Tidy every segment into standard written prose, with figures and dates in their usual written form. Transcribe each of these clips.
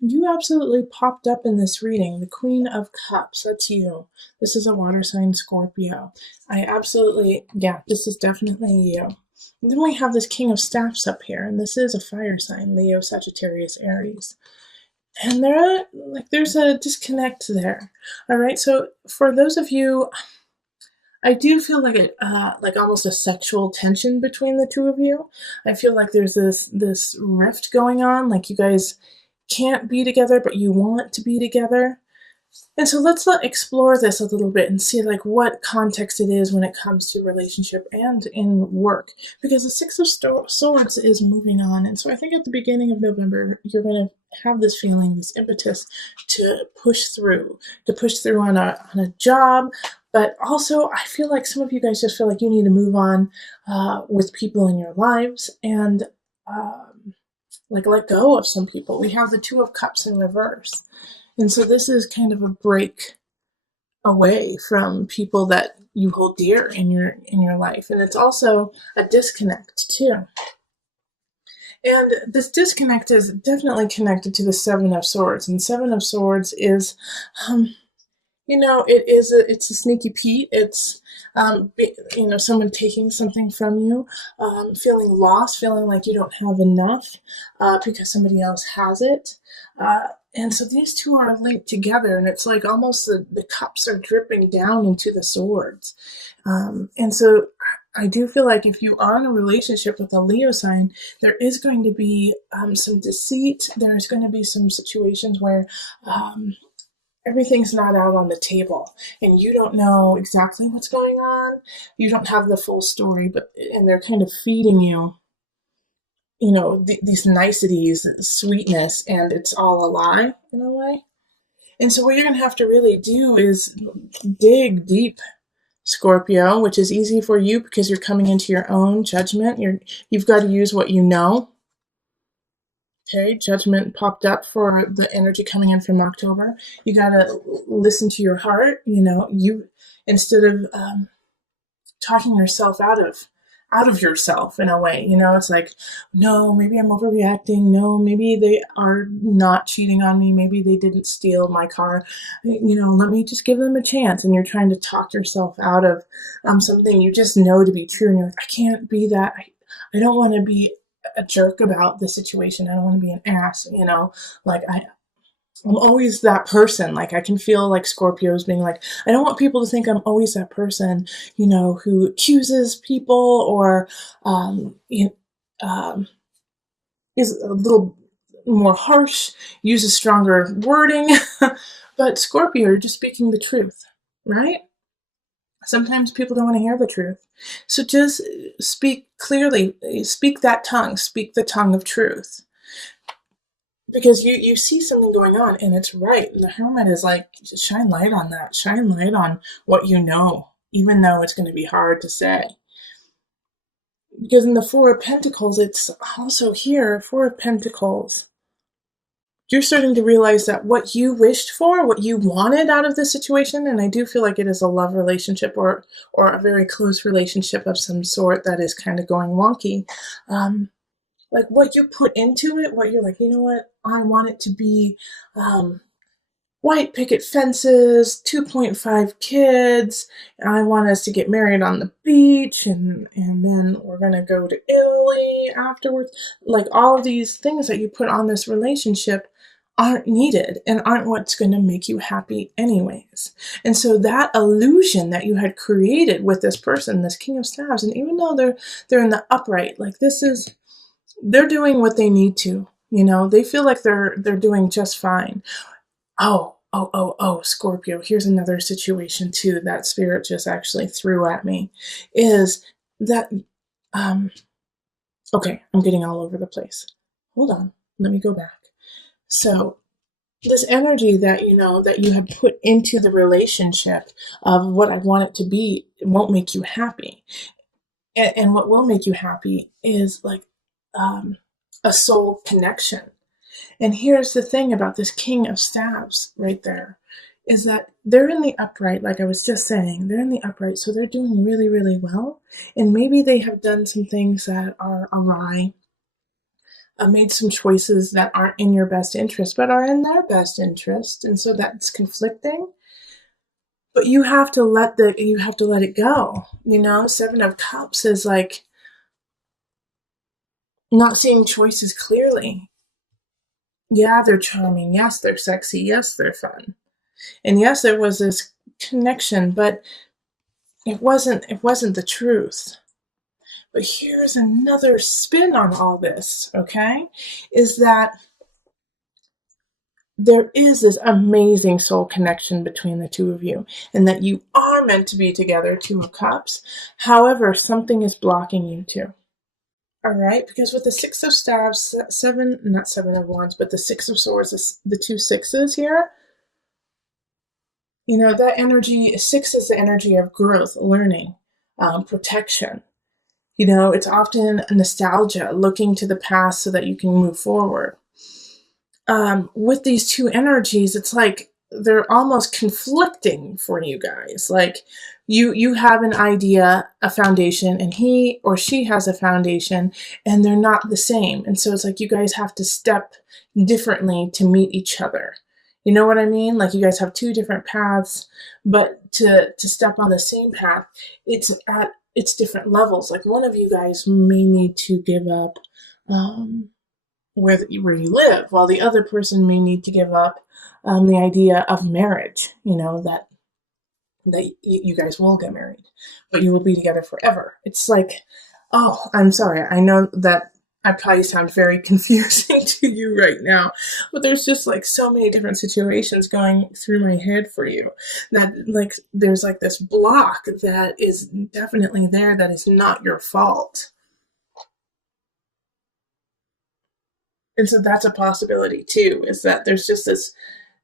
You absolutely popped up in this reading. The Queen of Cups, that's you. This is a water sign Scorpio. I absolutely, yeah, this is definitely you. And then we have this King of Staffs up here, and this is a fire sign, Leo, Sagittarius, Aries. And there's a disconnect there. All right, so for those of you, I do feel like almost a sexual tension between the two of you. I feel like there's this rift going on, like you guys can't be together, but you want to be together. And so explore this a little bit and see like what context it is when it comes to relationship and in work, because the Six of Swords is moving on, and so I think at the beginning of November you're going to have this feeling, this impetus to push through on a job, but also I feel like some of you guys just feel like you need to move on with people in your lives and like let go of some people. We have the Two of Cups in reverse. And so this is kind of a break away from people that you hold dear in your life. And it's also a disconnect too. And this disconnect is definitely connected to the Seven of Swords. And Seven of Swords is it's a sneaky Pete. It's someone taking something from you, feeling lost, feeling like you don't have enough because somebody else has it. And so these two are linked together, and it's like almost the cups are dripping down into the swords. And so I do feel like if you are in a relationship with a Leo sign, there is going to be some deceit. There's going to be some situations where everything's not out on the table and you don't know exactly what's going on. You don't have the full story, and they're kind of feeding you these niceties, sweetness, and it's all a lie in a way. And so what you're going to have to really do is dig deep, Scorpio, which is easy for you because you're coming into your own judgment. You've got to use what you know. Okay, judgment popped up for the energy coming in from October. You got to listen to your heart. You instead of talking yourself out of yourself in a way. It's like, no, maybe I'm overreacting. No, maybe they are not cheating on me. Maybe they didn't steal my car. Let me just give them a chance. And you're trying to talk yourself out of something you just know to be true. And you're like, I can't be that. I don't want to be a jerk about the situation. I don't want to be an ass. Like I'm always that person. Like I can feel like Scorpios being like, I don't want people to think I'm always that person, who accuses people or is a little more harsh, uses stronger wording. But Scorpio, you're just speaking the truth, right? Sometimes people don't want to hear the truth. So just speak clearly, speak that tongue, speak the tongue of truth. Because you see something going on and it's right. And the hermit is like, shine light on that. Shine light on what you know, even though it's going to be hard to say. Because in the Four of Pentacles, it's also here, Four of Pentacles. You're starting to realize that what you wished for, what you wanted out of this situation, and I do feel like it is a love relationship or a very close relationship of some sort that is kind of going wonky. Like what you put into it, what you're like, you know what, I want it to be white picket fences, 2.5 kids. I want us to get married on the beach and then we're going to go to Italy afterwards. Like all of these things that you put on this relationship aren't needed and aren't what's going to make you happy anyways. And so that illusion that you had created with this person, this King of Staves, and even though they're in the upright, like they're doing what they need to, they feel like they're doing just fine. Oh, Scorpio, here's another situation too that Spirit just actually threw at me, is that, okay, I'm getting all over the place. Hold on, let me go back. So this energy that, that you have put into the relationship of what I want it to be, it won't make you happy. And what will make you happy is like a soul connection. And here's the thing about this King of Staves right there, is that they're in the upright, like I was just saying, they're in the upright, so they're doing really, really well. And maybe they have done some things that are awry. made some choices that aren't in your best interest, but are in their best interest, and so that's conflicting. But you have to let it go. Seven of Cups is like not seeing choices clearly. Yeah, they're charming. Yes, they're sexy. Yes, they're fun. And yes, there was this connection, but it wasn't the truth. But here's another spin on all this, okay? Is that there is this amazing soul connection between the two of you, and that you are meant to be together, Two of Cups. However, something is blocking you two. All right, because with the Six of Staves, not Seven of Wands, but the Six of Swords, the two sixes here, that energy, six is the energy of growth, learning, protection. It's often nostalgia, looking to the past so that you can move forward. With these two energies, it's like they're almost conflicting for you guys. Like you have an idea, a foundation, and he or she has a foundation, and they're not the same. And so it's like you guys have to step differently to meet each other. You know what I mean? Like you guys have two different paths, but to step on the same path, it's different levels. Like one of you guys may need to give up where you live, while the other person may need to give up the idea of marriage. That you guys will get married, but you will be together forever. It's like, oh, I'm sorry. I know that I probably sound very confusing to you right now, but there's just like so many different situations going through my head for you that like there's like this block that is definitely there that is not your fault. And so that's a possibility too, is that there's just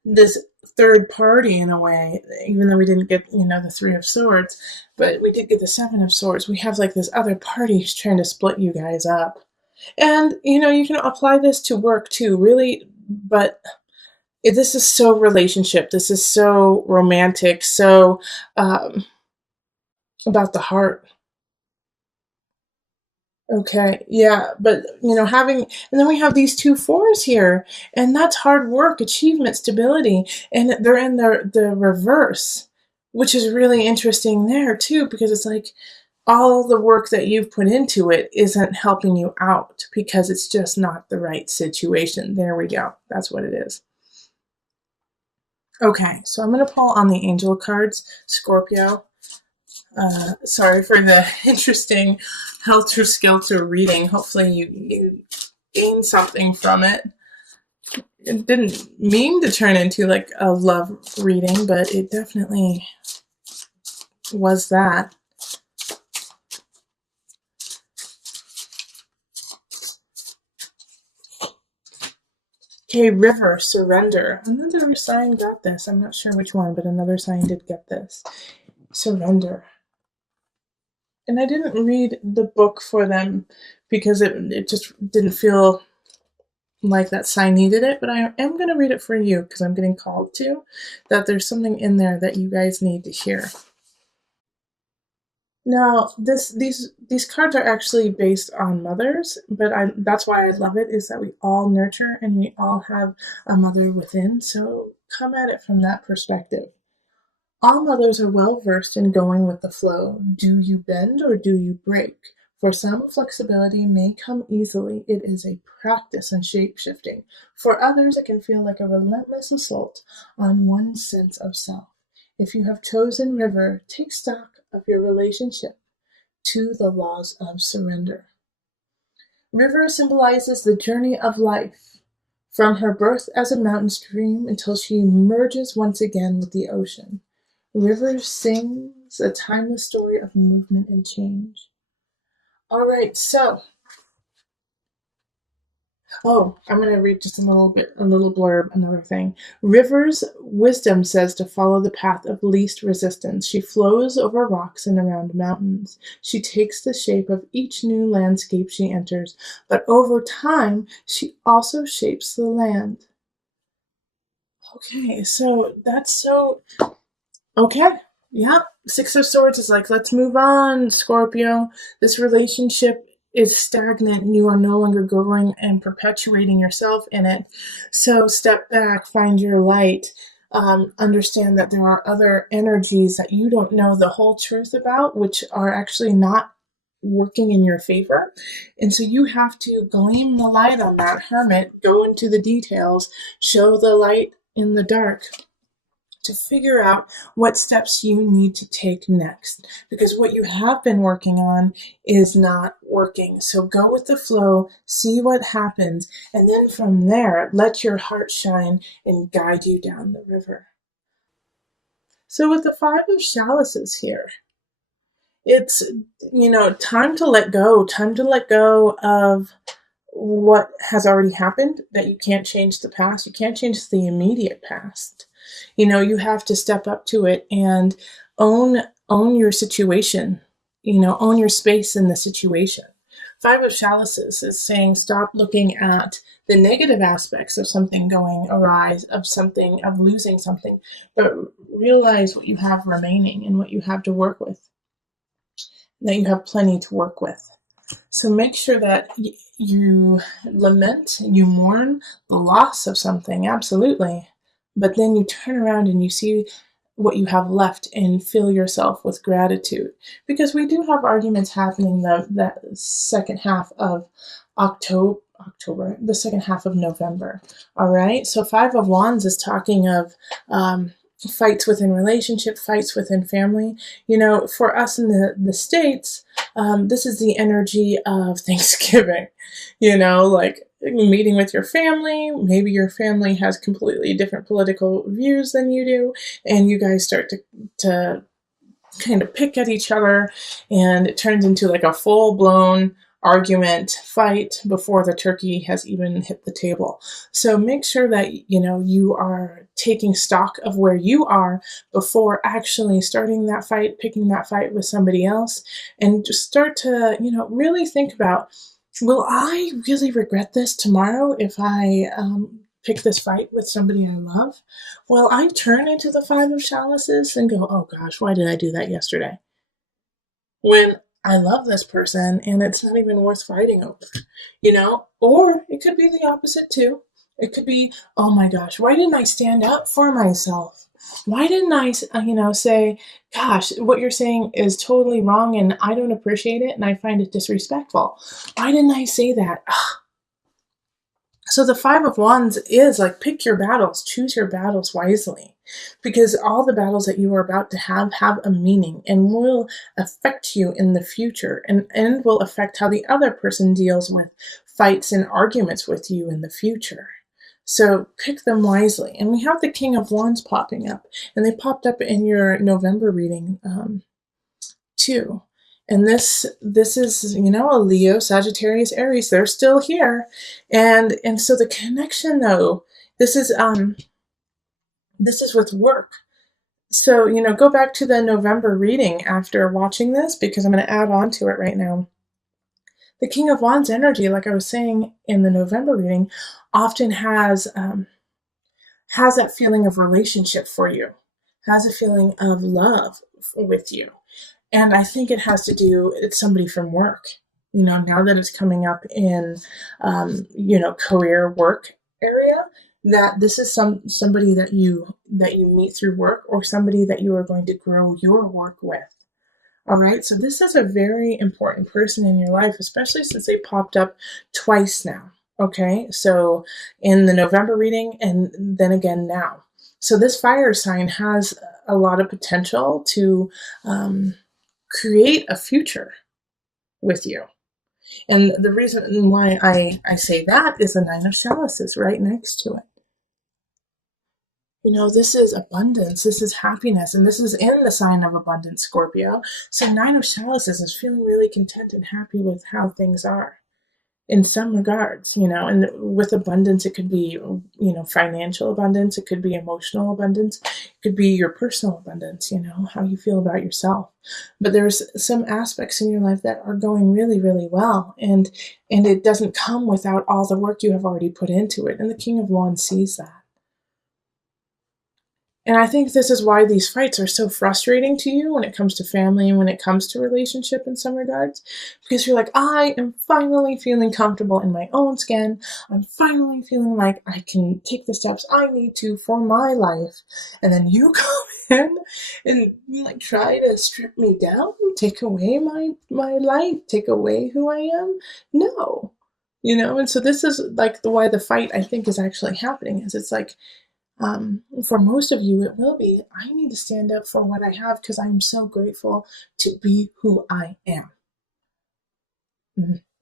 this third party in a way, even though we didn't get, the Three of Swords, but we did get the Seven of Swords. We have like this other party who's trying to split you guys up. And, you can apply this to work too, really, but this is so relationship. This is so romantic, so about the heart. Okay, yeah, but and then we have these two fours here, and that's hard work, achievement, stability, and they're in the reverse, which is really interesting there too, because it's like all the work that you've put into it isn't helping you out because it's just not the right situation. There we go. That's what it is. Okay, so I'm going to pull on the angel cards, Scorpio. Sorry for the interesting helter-skelter reading. Hopefully you gain something from it. It didn't mean to turn into like a love reading, but it definitely was that. Okay, River, Surrender. Another sign got this. I'm not sure which one, but another sign did get this. Surrender. And I didn't read the book for them because it just didn't feel like that sign needed it, but I am going to read it for you because I'm getting called to, that there's something in there that you guys need to hear. Now, these cards are actually based on mothers, but that's why I love it, is that we all nurture and we all have a mother within, so come at it from that perspective. All mothers are well versed in going with the flow. Do you bend or do you break? For some, flexibility may come easily. It is a practice in shape shifting. For others, it can feel like a relentless assault on one's sense of self. If you have chosen River, take stock of your relationship to the laws of surrender. River symbolizes the journey of life, from her birth as a mountain stream until she merges once again with the ocean. River sings a timeless story of movement and change. All right, so I'm going to read just a little blurb, another thing. River's wisdom says to follow the path of least resistance. She flows over rocks and around mountains. She takes the shape of each new landscape she enters, but over time, she also shapes the land. Okay, so that's so... Okay, yeah. Six of Swords is like, let's move on, Scorpio. This relationship is stagnant and you are no longer growing and perpetuating yourself in it. So step back, find your light, understand that there are other energies that you don't know the whole truth about, which are actually not working in your favor. And so you have to gleam the light on that hermit, go into the details, show the light in the dark to figure out what steps you need to take next, because what you have been working on is not working. So go with the flow, see what happens, and then from there, let your heart shine and guide you down the river. So with the Five of Chalices here, it's, time to let go of what has already happened, that you can't change the past. You can't change the immediate past. You have to step up to it and own your situation, own your space in the situation. Five of Chalices is saying stop looking at the negative aspects of something going awry, of losing something, but realize what you have remaining and what you have to work with, that you have plenty to work with. So make sure that you lament, you mourn the loss of something, absolutely. But then you turn around and you see what you have left and fill yourself with gratitude. Because we do have arguments happening that second half of October, the second half of November. All right. So Five of Wands is talking of fights within relationship, fights within family. For us in the States, this is the energy of Thanksgiving, like meeting with your family. Maybe your family has completely different political views than you do, and you guys start to kind of pick at each other, and it turns into like a full-blown argument, fight before the turkey has even hit the table. So make sure that you are taking stock of where you are before actually starting that fight, picking that fight with somebody else, and just start to really think about, will I really regret this tomorrow if I pick this fight with somebody I love? Will I turn into the Five of Chalices and go, oh gosh, why did I do that yesterday, when I love this person and it's not even worth fighting over, Or it could be the opposite too. It could be, oh my gosh, why didn't I stand up for myself? Why didn't I, say, gosh, what you're saying is totally wrong and I don't appreciate it and I find it disrespectful. Why didn't I say that? So the Five of Wands is like, pick your battles, choose your battles wisely, because all the battles that you are about to have a meaning and will affect you in the future, and will affect how the other person deals with fights and arguments with you in the future. So pick them wisely. And we have the King of Wands popping up, and they popped up in your November reading too. And this is, a Leo, Sagittarius, Aries. They're still here. And so the connection though, this is with work. So, go back to the November reading after watching this, because I'm going to add on to it right now. The King of Wands energy, like I was saying in the November reading, often has that feeling of relationship for you, has a feeling of love with you. And I think it has to do, it's somebody from work, now that it's coming up in, career work area, that this is somebody that you meet through work, or somebody that you are going to grow your work with. All right. So this is a very important person in your life, especially since they popped up twice now. Okay. So in the November reading and then again now. So this fire sign has a lot of potential to, create a future with you. And the reason why I say that is the Nine of Chalices right next to it. This is abundance, this is happiness, and this is in the sign of abundance, Scorpio. So Nine of Chalices is feeling really content and happy with how things are in some regards, and with abundance, it could be, financial abundance, it could be emotional abundance, it could be your personal abundance, how you feel about yourself. But there's some aspects in your life that are going really, really well, and it doesn't come without all the work you have already put into it. And the King of Wands sees that. And I think this is why these fights are so frustrating to you when it comes to family and when it comes to relationship in some regards. Because you're like, I am finally feeling comfortable in my own skin. I'm finally feeling like I can take the steps I need to for my life. And then you come in and you like try to strip me down, take away my light, take away who I am. No. And so this is like why the fight I think is actually happening is it's like for most of you, it will be, I need to stand up for what I have because I'm so grateful to be who I am.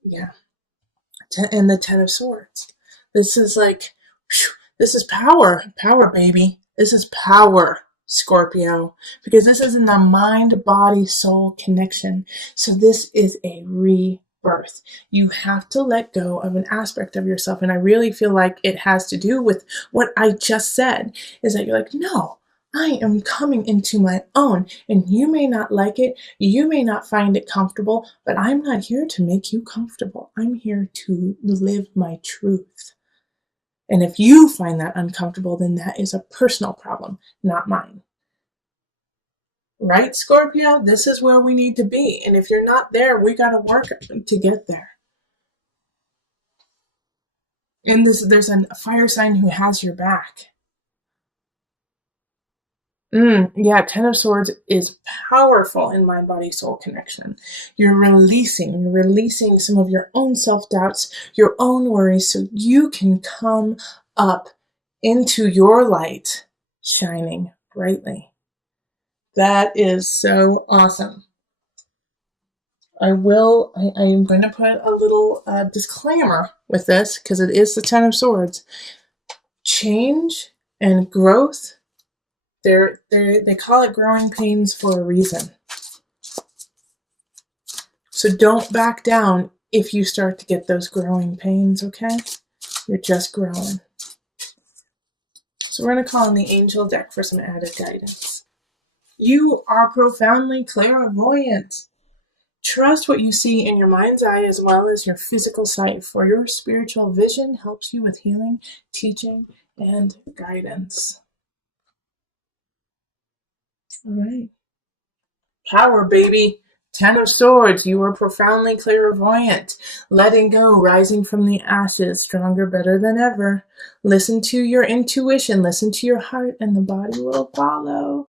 Yeah. And the Ten of Swords. This is like, this is power. Power, baby. This is power, Scorpio. Because this is in the mind, body, soul connection. So this is a rebirth. You have to let go of an aspect of yourself. And I really feel like it has to do with what I just said, is that you're like, no, I am coming into my own, and you may not like it, you may not find it comfortable, but I'm not here to make you comfortable. I'm here to live my truth. And if you find that uncomfortable, then that is a personal problem, not mine. Right, Scorpio? This is where we need to be. And if you're not there, we got to work to get there. And there's a fire sign who has your back. Yeah, Ten of Swords is powerful in mind, body, soul connection. You're releasing some of your own self-doubts, your own worries, so you can come up into your light, shining brightly. That is so awesome. I am going to put a little disclaimer with this because it is the Ten of Swords. Change and growth, they call it growing pains for a reason. So don't back down if you start to get those growing pains, okay? You're just growing. So we're going to call on the angel deck for some added guidance. You are profoundly clairvoyant. Trust what you see in your mind's eye as well as your physical sight, for your spiritual vision helps you with healing, teaching, and guidance. All right. Power, baby. Ten of Swords, you are profoundly clairvoyant. Letting go, rising from the ashes, stronger, better than ever. Listen to your intuition, listen to your heart, and the body will follow.